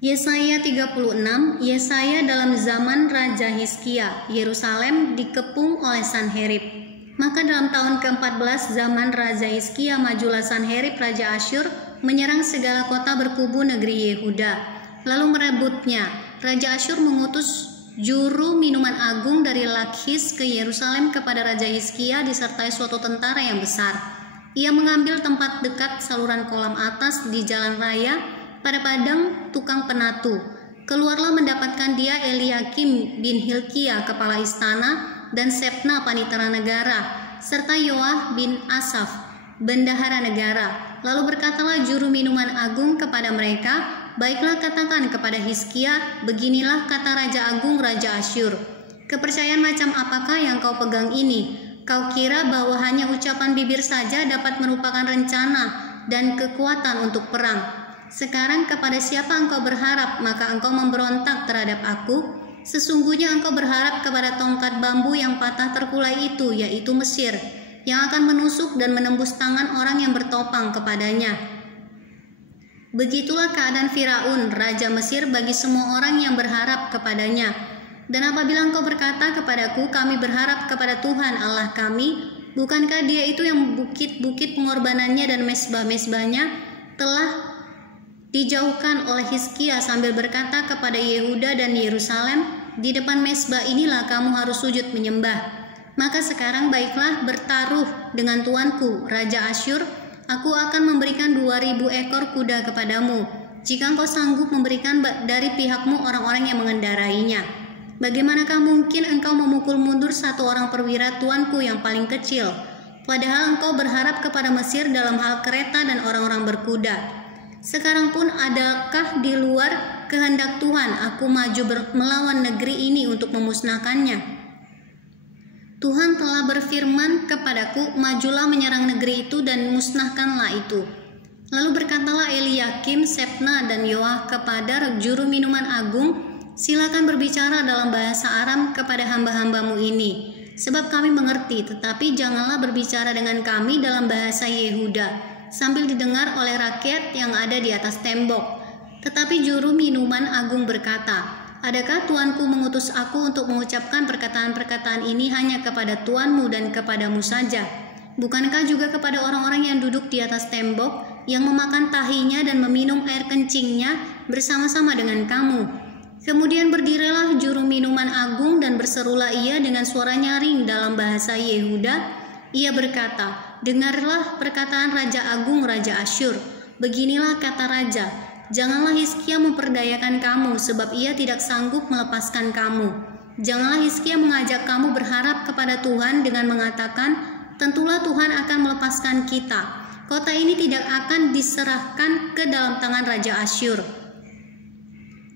Yesaya 36, Yesaya dalam zaman Raja Hizkia, Yerusalem dikepung oleh Sanherib. Maka dalam tahun ke-14 zaman Raja Hizkia, majulah Sanherib Raja Asyur menyerang segala kota berkubu negeri Yehuda, lalu merebutnya. Raja Asyur mengutus juru minuman agung dari Lakhis ke Yerusalem kepada Raja Hizkia disertai suatu tentara yang besar. Ia mengambil tempat dekat saluran kolam atas di jalan raya pada padang tukang penatu. Keluarlah mendapatkan dia Eliakim bin Hilkia kepala istana dan Sebna panitera negara serta Yoah bin Asaf bendahara negara. Lalu berkatalah juru minuman agung kepada mereka, baiklah katakan kepada Hizkia, beginilah kata Raja Agung Raja Asyur. Kepercayaan macam apakah yang kau pegang ini? Kau kira bahwa hanya ucapan bibir saja dapat merupakan rencana dan kekuatan untuk perang? Sekarang kepada siapa engkau berharap, maka engkau memberontak terhadap aku? Sesungguhnya engkau berharap kepada tongkat bambu yang patah terkulai itu, yaitu Mesir, yang akan menusuk dan menembus tangan orang yang bertopang kepadanya. Begitulah keadaan Firaun, Raja Mesir, bagi semua orang yang berharap kepadanya. Dan apabila engkau berkata kepadaku, kami berharap kepada Tuhan Allah kami, bukankah dia itu yang bukit-bukit pengorbanannya dan mesbah-mesbahnya telah dijauhkan oleh Hizkia sambil berkata kepada Yehuda dan Yerusalem, di depan mesbah inilah kamu harus sujud menyembah. Maka sekarang baiklah bertaruh dengan tuanku, Raja Asyur, aku akan memberikan 2000 ekor kuda kepadamu, jika engkau sanggup memberikan dari pihakmu orang-orang yang mengendarainya. Bagaimanakah mungkin engkau memukul mundur satu orang perwira tuanku yang paling kecil, padahal engkau berharap kepada Mesir dalam hal kereta dan orang-orang berkuda. Sekarang pun adakah di luar kehendak Tuhan aku maju melawan negeri ini untuk memusnahkannya? Tuhan telah berfirman kepadaku, majulah menyerang negeri itu dan musnahkanlah itu. Lalu berkatalah Eliakim, Sebna dan Yoah kepada juru minuman agung, silakan berbicara dalam bahasa Aram kepada hamba-hambamu ini, sebab kami mengerti, tetapi janganlah berbicara dengan kami dalam bahasa Yehuda, sambil didengar oleh rakyat yang ada di atas tembok. Tetapi juru minuman agung berkata, adakah tuanku mengutus aku untuk mengucapkan perkataan-perkataan ini hanya kepada tuanmu dan kepadamu saja? Bukankah juga kepada orang-orang yang duduk di atas tembok, yang memakan tahinya dan meminum air kencingnya bersama-sama dengan kamu? Kemudian berdirilah juru minuman agung dan berserulah ia dengan suara nyaring dalam bahasa Yehuda. Ia berkata, dengarlah perkataan Raja Agung Raja Asyur. Beginilah kata Raja, janganlah Hizkia memperdayakan kamu, sebab ia tidak sanggup melepaskan kamu. Janganlah Hizkia mengajak kamu berharap kepada Tuhan dengan mengatakan, tentulah Tuhan akan melepaskan kita. Kota ini tidak akan diserahkan ke dalam tangan Raja Asyur.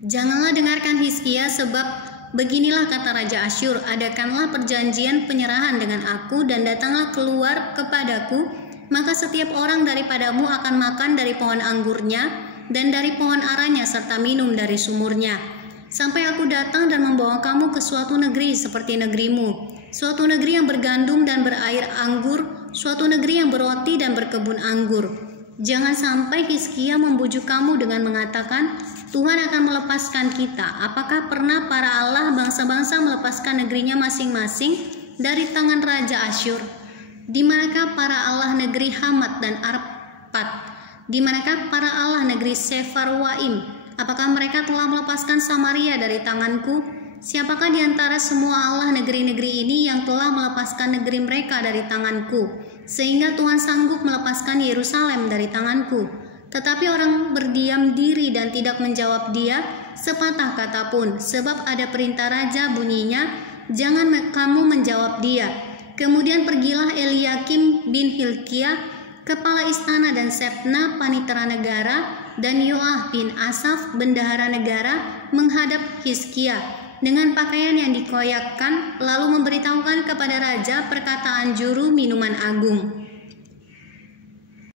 Janganlah dengarkan Hizkia, sebab beginilah kata Raja Asyur, adakanlah perjanjian penyerahan dengan aku dan datanglah keluar kepadaku, maka setiap orang daripadamu akan makan dari pohon anggurnya dan dari pohon aranya serta minum dari sumurnya, sampai aku datang dan membawa kamu ke suatu negeri seperti negerimu, suatu negeri yang bergandum dan berair anggur, suatu negeri yang beroti dan berkebun anggur. Jangan sampai Hizkia membujuk kamu dengan mengatakan, Tuhan akan melepaskan kita. Apakah pernah para Allah bangsa-bangsa melepaskan negerinya masing-masing dari tangan Raja Asyur? Di manakah para Allah negeri Hamat dan Arpad? Di manakah para Allah negeri Sefarwaim? Apakah mereka telah melepaskan Samaria dari tanganku? Siapakah di antara semua Allah negeri-negeri ini yang telah melepaskan negeri mereka dari tanganku, sehingga Tuhan sanggup melepaskan Yerusalem dari tanganku? Tetapi orang berdiam diri dan tidak menjawab dia sepatah kata pun, sebab ada perintah raja bunyinya, jangan kamu menjawab dia. Kemudian pergilah Eliakim bin Hilkia, kepala istana dan Sebna panitera negara dan Yoah bin Asaf bendahara negara menghadap Hizkia dengan pakaian yang dikoyakkan, lalu memberitahukan kepada raja perkataan juru minuman agung.